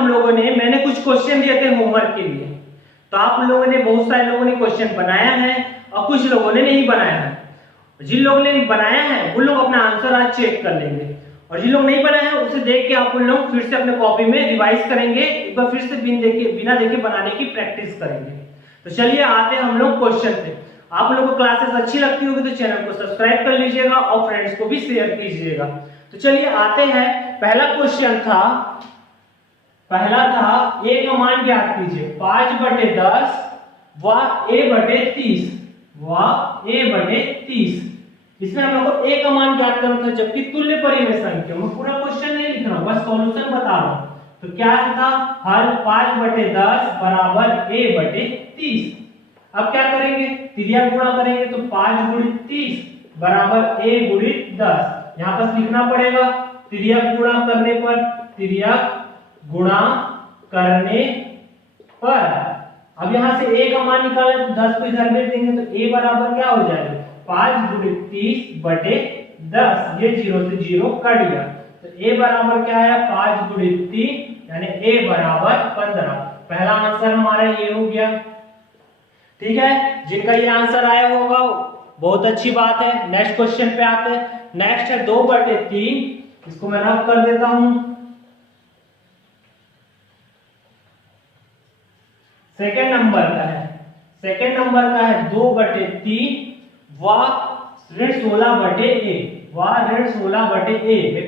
हम लोगों ने मैंने कुछ क्वेश्चन दिए थे होमवर्क के लिए, तो आप लोगों ने बहुत सारे लोगों ने क्वेश्चन बनाया है और कुछ लोगों ने नहीं बनाया है। जिन लोगों ने बनाया है वो लोग अपना आंसर आज चेक कर लेंगे, और जिन लोग नहीं बनाया है उसे देख के आप लोग फिर से अपने कॉपी में रिवाइज करेंगे, एक बार फिर से बिना देखे बनाने की प्रैक्टिस करेंगे। तो चलिए आते हैं हम लोग क्वेश्चन पे। आप लोगों को क्लासेस अच्छी लगती होगी तो चैनल को सब्सक्राइब कर लीजिएगा और फ्रेंड्स को भी शेयर कीजिएगा। तो चलिए आते हैं, पहला क्वेश्चन था a का मान ज्ञात कीजिए। 5/10 व a/30 इसमें हम लोग को a का मान ज्ञात करना था, जबकि तुल्य परिमेय संख्या में पूरा क्वेश्चन नहीं लिख रहा हूं, बस सॉल्यूशन बता रहा हूं। तो क्या था, हर 5/10 बराबर a/30। अब क्या करेंगे, त्रिज्या गुणा करेंगे, तो 5 × 30 बराबर a × 10। यहां पर लिखना पड़ेगा त्रिज्या गुणा करने पर। अब यहां से a का मान निकालना है, तो 10 को इधर में देंगे तो a बराबर क्या हो जाएगा, 5 × 30/10। ये 0 से 0 कट गया, तो a बराबर क्या है, 5 × 3 यानी a बराबर 15। पहला आंसर हमारा ये हो गया। ठीक है, जिनका ये आंसर आया होगा बहुत अच्छी बात है। नेक्स्ट क्वेश्चन पे आते हैं। नेक्स्ट है 2/3, इसको मैं रफ कर देता हूं। सेकेंड नंबर का है 2/3 व ऋण 16/a।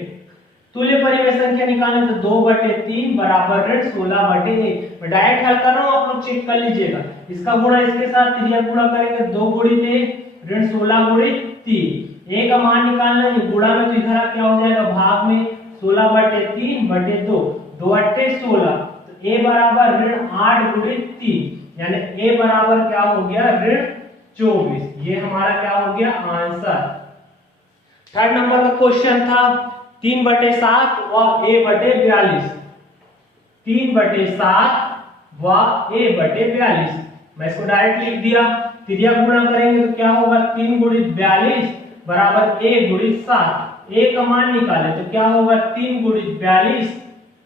तुल्य परिमेय संख्या निकालने, तो 2/3 बराबर ऋण 16/a। मैं डायरेक्ट हल कर रहा हूं, आप लोग चेक कर लीजिएगा। इसका गुणा इसके साथ त्रिज्या गुणा करेंगे, 2 × a ऋण 16 × 3। a का मान निकालना है, गुणा में तो इधर क्या हो जाएगा, भाग में 16/3/2, 2 × 8 16। तो a बराबर ऋण 8 × 3 यानी a बराबर क्या हो गया, ऋण 24। ये हमारा क्या हो गया आंसर। थर्ड नंबर का क्वेश्चन था 3/7 व a/42। 3/7 व a/42। मैं इसको डायरेक्ट लिख दिया। त्रिज्या गुणा करेंगे तो क्या होगा, 3 × 42 बराबर a × 7। a का मान निकाले तो क्या होगा, 3 ×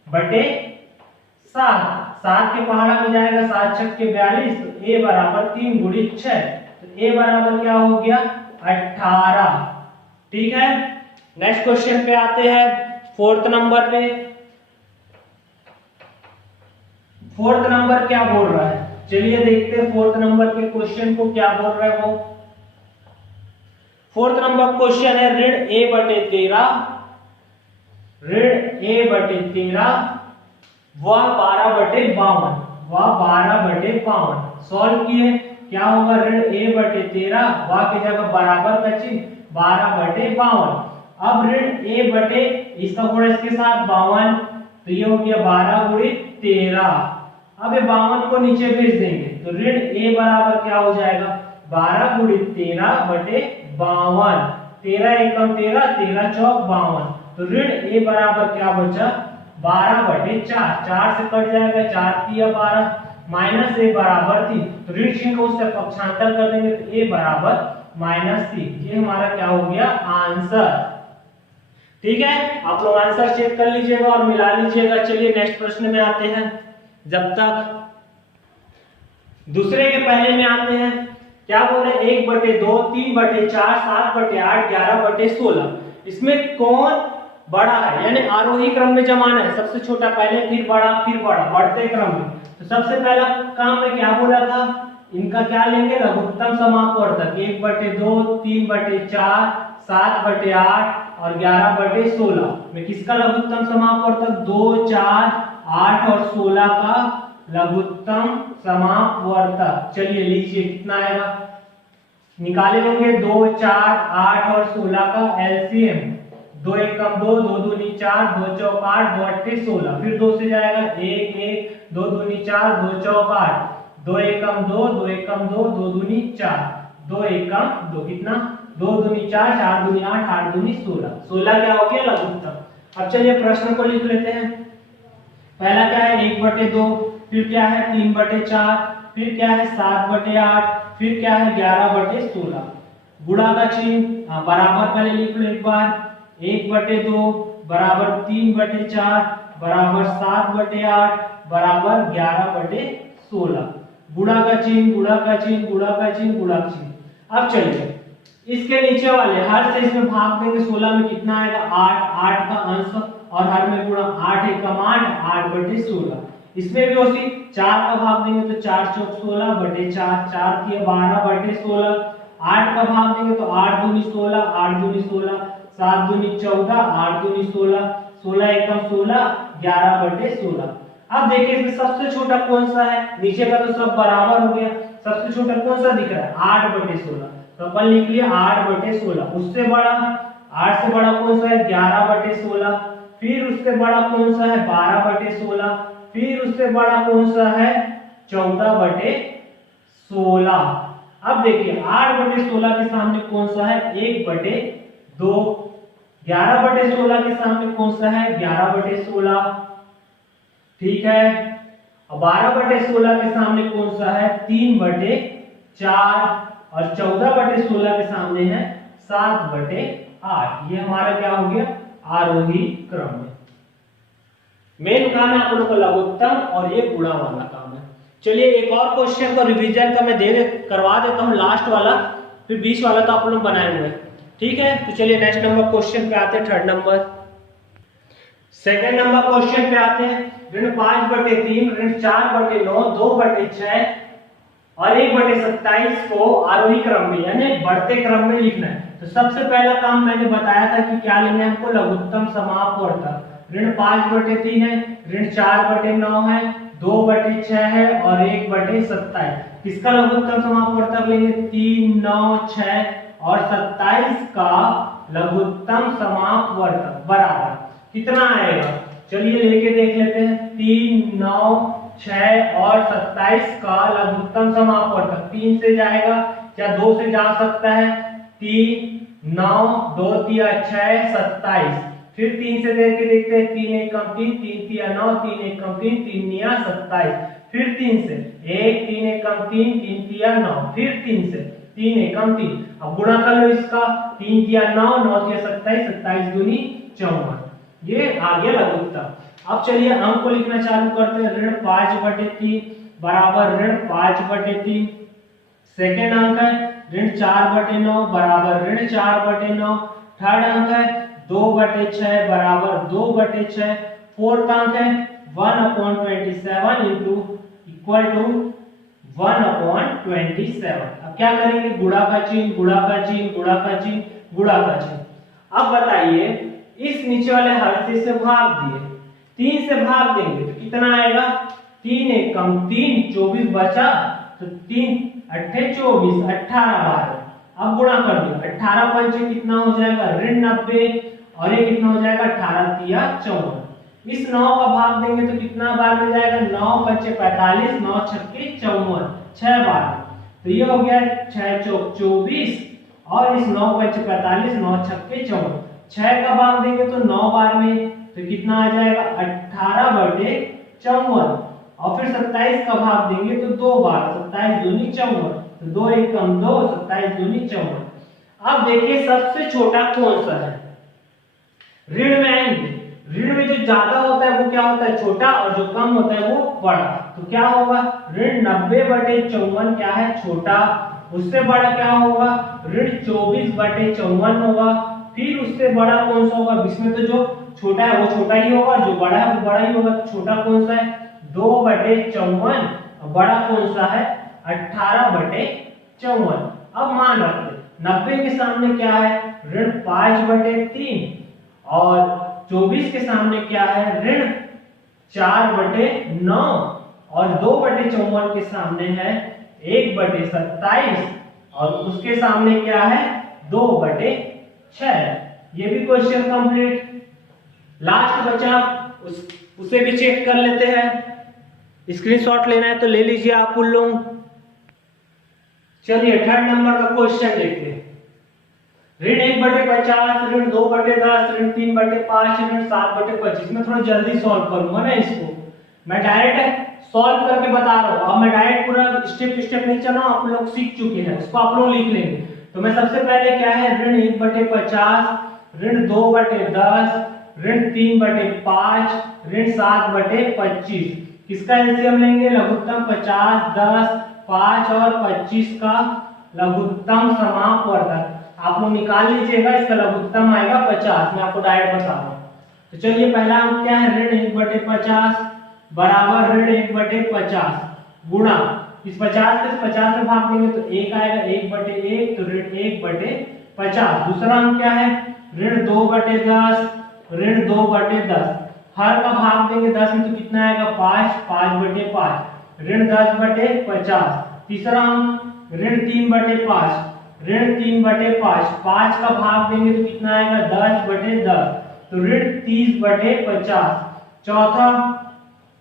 42/7। 7 के पहाड़ा में जाएगा, 7 × 6 = 42, तो a बराबर 3 × 6, तो a बराबर क्या हो गया, 18। ठीक है, नेक्स्ट क्वेश्चन पे आते हैं, फोर्थ नंबर पे। फोर्थ नंबर क्या बोल रहा है, चलिए देखते हैं फोर्थ नंबर के क्वेश्चन को क्या बोल रहा है वो। फोर्थ नंबर क्वेश्चन है ऋण a/13 व 12/52। सॉल्व किए, क्या होगा, ऋण a/13 व की जगह बराबर का चिन्ह 12/52। अब ऋण इसका गुणा इसके साथ 52, तो ये हो गया 12 × 13। अब ये 52 को नीचे भेज देंगे, तो ऋण a बराबर क्या हो जाएगा, 12 × 13/52। 13 एकम 13, 13 चौक 52। तो ऋण a बराबर क्या बचा, 12/4। 4 से कट जाएगा, 4 × 12 माइनस a बराबर 3। तो ऋण चिन्ह को उससे पक्षांतर कर देंगे, तो a बराबर -3। ये हमारा क्या हो गया आंसर। ठीक है, आप लोग आंसर चेक कर लीजिएगा और मिला लीजिएगा। चलिए नेक्स्ट प्रश्न में आते हैं। जब तक दूसरे के पहले में आते हैं, क्या बोले, 1/2, 3/4, 7/8, 11/16। इसमें कौन बड़ा है, यानी आरोही क्रम में जमाना है, सबसे छोटा पहले फिर बड़ा फिर बड़ा, बढ़ते क्रम में। तो सबसे पहला काम में क्या बोला था, इनका क्या लेंगे, लघुत्तम समापवर्तक। 1/2, 3/4, 7/8 और 11/16 में किसका लघुत्तम समापवर्तक, 2, 4, 8 और 16 का लघुत्तम समापवर्तक। चलिए लीजिए कितना आएगा, निकाले होंगे 2, 4, 8 और 16 का एलसीएम। 2 एकम 2, 2 दूनी 4, 2 चौक 8, 2 अट्ठे 16। फिर 2 से जाएगा 1, 1, 2 दूनी 4, 2 चौक 8, 2 एकम 2, 2 एकम 2, 2 दूनी 4, 2 एकम 2, कितना, 2 दूनी 4, 4 दूनी 8, 8 दूनी 16। 16 क्या हो गया लघुत्तम। अब चलिए प्रश्न को लिख लेते हैं। पहला क्या है, 1/2, फिर क्या है 3/4, फिर क्या है 7/8, फिर क्या है 11/16। गुणा का चिन्ह, बराबर पहले लिख लो एक बार। 1/2 बराबर 3/4 बराबर 7/8 बराबर 11/16। गुणा का चिन्ह, गुणा का चिन्ह, गुणा का चिन्ह, गुणा का चिन्ह। अब चलिए इसके नीचे वाले हर से इसमें भाग देंगे 16 में कितना आएगा 8, 8 का अंश और हर में गुणा 8 एकम 8, 8/16। इसमें भी उसी 4 का भाग देंगे तो 4 चौक 16/4, 4 की 12/16। 8 का भाग देंगे तो 8 दूनी 16, 8 दूनी 16, 7 दूनी 14, 8 दूनी 16, 16 एकम 16, 11/16। अब देखिए इसमें सबसे छोटा कौन सा है, नीचे का तो सब बराबर हो गया, सबसे छोटा कौन सा दिख रहा है 8/16, तो अपन लिख लिया 8/16। उससे बड़ा 8 से बड़ा कौन सा है 11/16, फिर उससे बड़ा कौन सा है 12/16, फिर उससे बड़ा कौन सा है 14/16। अब देखिए 8/16 के सामने कौन सा है 1/2, 11/16 के सामने कौन सा है 11/16, ठीक है। और 12/16 के सामने कौन सा है 3/4 और 14/16 के सामने है 7/8। ये हमारा क्या हो गया आरोही क्रम में। मेन काम है आप लोगों का लघुत्तम और ये गुणा वाला काम है। चलिए एक और क्वेश्चन का रिवीजन का मैं करवा देता हूँ, लास्ट वाला, फिर 20 वाला तो आप लोग बनाए हुए, ठीक है। तो चलिए नेक्स्ट नंबर क्वेश्चन पे आते हैं, third number. Second number question पे आते हैं। ऋण 5/3, ऋण 4/9, 2/6 और 1/27 को आरोही क्रम में यानी बढ़ते क्रम में लिखना है। तो सबसे पहला काम मैंने बताया था कि क्या लेना है हमको लघुत्तम समापवर्तक। ऋण 5/3 है, ऋण 4/9 है, 2/6 है और 1/27। किसका लघुत्तम समापवर्तक लेंगे 3, 9, 6 और 27 का लघुत्तम समापवर्तक बराबर कितना आएगा, चलिए लेके देख लेते हैं। 3, 9, 6 और 27 का लघुत्तम समापवर्तक 3 से जाएगा या 2 से जा सकता है। 3, 9, 2 तिया 6, 27। फिर 3 से देख के देखते हैं, 3 एकम 3, 3 तिया 9, 3 एकम 3, 3 निया 27। फिर 3 से 1, 3 एकम 3, 3 तिया 9, फिर 3 से 3 एकम 3। अब गुणा कर लो इसका, 3 तिया 9, 9 तिया 27, 27 दूनी 54। ये आ गया लघुत्तम। अब चलिए अंक को लिखना चालू करते हैं। ऋण 5/3 बराबर ऋण 5/3। सेकेंड अंक है ऋण 4/9 बराबर ऋण 4/9। थर्ड अंक है 2/6 बराबर 2/6। फोर्थ अंक है 1/27 इंटू इक्वल टू 1/27। अब क्या करेंगे गुणा का चिन्ह, गुणा का चिन्ह, गुणा का चिन्ह, गुणा का चिन्ह। अब बताइए इस नीचे वाले हर से भाग दिए, 3 से भाग देंगे तो कितना आएगा 3 एकम 3, 24 बचा तो 3 अट्ठे 24, 18 12। अब गुणा कर दो, 18 पंचे कितना हो जाएगा ऋण 90 और ये कितना हो जाएगा 18 तिया 54। इस 9 का भाग देंगे तो कितना बार में जाएगा 9 पंचे 45, 9 छक्के 54, 6 बार। तो ये हो गया 6 चौक 24 और इस 9 पंचे 45, 9 छक्के 54। 6 का भाग देंगे तो 9 बार में तो कितना आ जाएगा 18/54 और फिर 27 का भाग देंगे तो 2 बार, 27 दूनी 54, तो 2 एकम 2, 27 दूनी 54। अब देखिए सबसे छोटा कौन सा है, ऋण में आएंगे, ऋण में जो ज्यादा होता है वो क्या होता है छोटा और जो कम होता है वो बड़ा। तो क्या होगा ऋण 90/54 क्या है छोटा, उससे बड़ा क्या होगा ऋण 24/54 होगा। फिर उससे बड़ा कौन सा होगा, इसमें तो जो छोटा है वो छोटा ही होगा, जो बड़ा है वो बड़ा ही होगा। छोटा कौन सा है 2/54 और बड़ा कौन सा है 18/54। अब मान रखते 90 के सामने क्या है ऋण 5/3 और 24 के सामने क्या है ऋण 4/9 और 2/54 के सामने है 1/27 और उसके सामने क्या है 2/6। ये भी क्वेश्चन कंप्लीट। लास्ट बचा उसे भी चेक कर लेते हैं, स्क्रीनशॉट लेना है तो ले लीजिए आप उन लोग। चलिए थर्ड नंबर का क्वेश्चन देखते हैं। ऋण 1/50, ऋण 2/10, ऋण 3/5, ऋण 7/25। मैं थोड़ा जल्दी सॉल्व करूंगा ना इसको, मैं डायरेक्ट सॉल्व करके बता रहा हूं। अब मैं डायरेक्ट पूरा स्टेप स्टेप नहीं चल रहा हूं, आप लोग सीख चुके हैं, उसको आप लोग लिख लेंगे। तो मैं सबसे पहले क्या है ऋण 1/50, ऋण 2/10, ऋण 3/5 ऋण 7/25। किसका एलसीएम लेंगे? लघुत्तम 50, 10, 5 और 25 का लघुत्तम समापवर्धक आप लोग निकाल लीजिएगा। इसका लघुत्तम आएगा 50। मैं आपको डायरेक्ट बता रहा हूँ। तो चलिए पहला अंक क्या है? ऋण 1/50 बराबर ऋण 1/50 गुणा इस 50 से 50 में भाग देंगे तो 1 आएगा, 1/1 तो ऋण 1/50। दूसरा अंक क्या है? ऋण 2/10 ऋण 2/10 हर का भाग देंगे 10 में तो कितना आएगा? 5, 5/5 ऋण 10/50। तीसरा अंक ऋण 3/5 ऋण 3/5 5 का भाग देंगे तो कितना आएगा? 10/10 तो ऋण 30/50। चौथा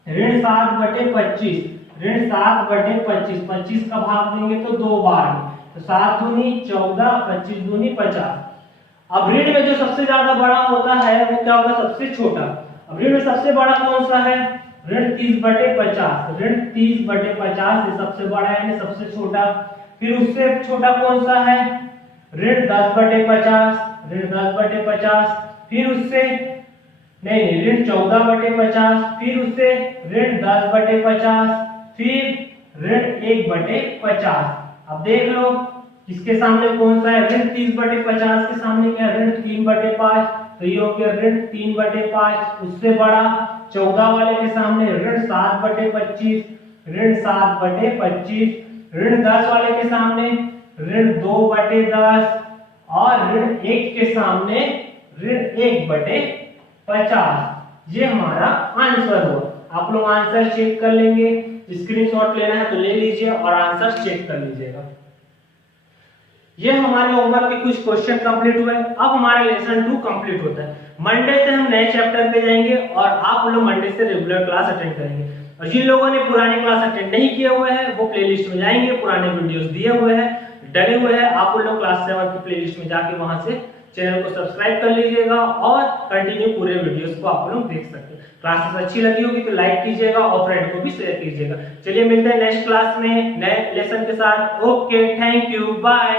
ऋण 7/25 ऋण 7/25 25 का भाग देंगे तो 2 बार तो 7 दूनी 14 25 दूनी 50। अब ऋण में जो सबसे ज्यादा बड़ा होता है वो क्या होगा? सबसे छोटा। अब ऋण में सबसे बड़ा कौन सा है? ऋण 30/50 ऋण 30/50 ये सबसे बड़ा है यानी सबसे छोटा। फिर उससे छोटा कौन सा है? ऋण 10/50 ऋण 10/50 फिर उससे नहीं ऋण 14/50 फिर उससे ऋण 10/50 फिर ऋण 1/50। अब देख लो किसके सामने कौन सा है? ऋण 30/50 के सामने क्या? ऋण 3/5 तो ये हो गया ऋण 3/5। उससे बड़ा 14 वाले के सामने ऋण 7/25 ऋण 7/25। ऋण 10 वाले के सामने ऋण 2/10 और ऋण 1 के सामने ऋण 1/50। ये हमारा आंसर हुआ। आप लोग आंसर चेक कर लेंगे। स्क्रीनशॉट लेना है तो ले लीजिए और आंसर चेक कर लीजिएगा। ये हमारे होमवर्क के कुछ क्वेश्चन कंप्लीट हुए। अब हमारा लेसन 2 कंप्लीट होता है। मंडे से हम नए चैप्टर पे जाएंगे और आप लोग मंडे से रेगुलर क्लास अटेंड करेंगे। और जिन लोगों ने पुरानी क्लास अटेंड नहीं किए हुए हैं वो प्लेलिस्ट में जाएंगे, पुराने वीडियोस दिए हुए हैं, डले हुए हैं। आप लोग क्लास 7 की प्लेलिस्ट में जाके वहां से चैनल को सब्सक्राइब कर लीजिएगा और कंटिन्यू पूरे वीडियोस को आप लोग देख सकते हैं। क्लासेस अच्छी लगी होगी तो लाइक कीजिएगा और फ्रेंड को भी शेयर कीजिएगा। चलिए मिलते हैं नेक्स्ट क्लास में नए लेसन के साथ। Okay, thank you, bye.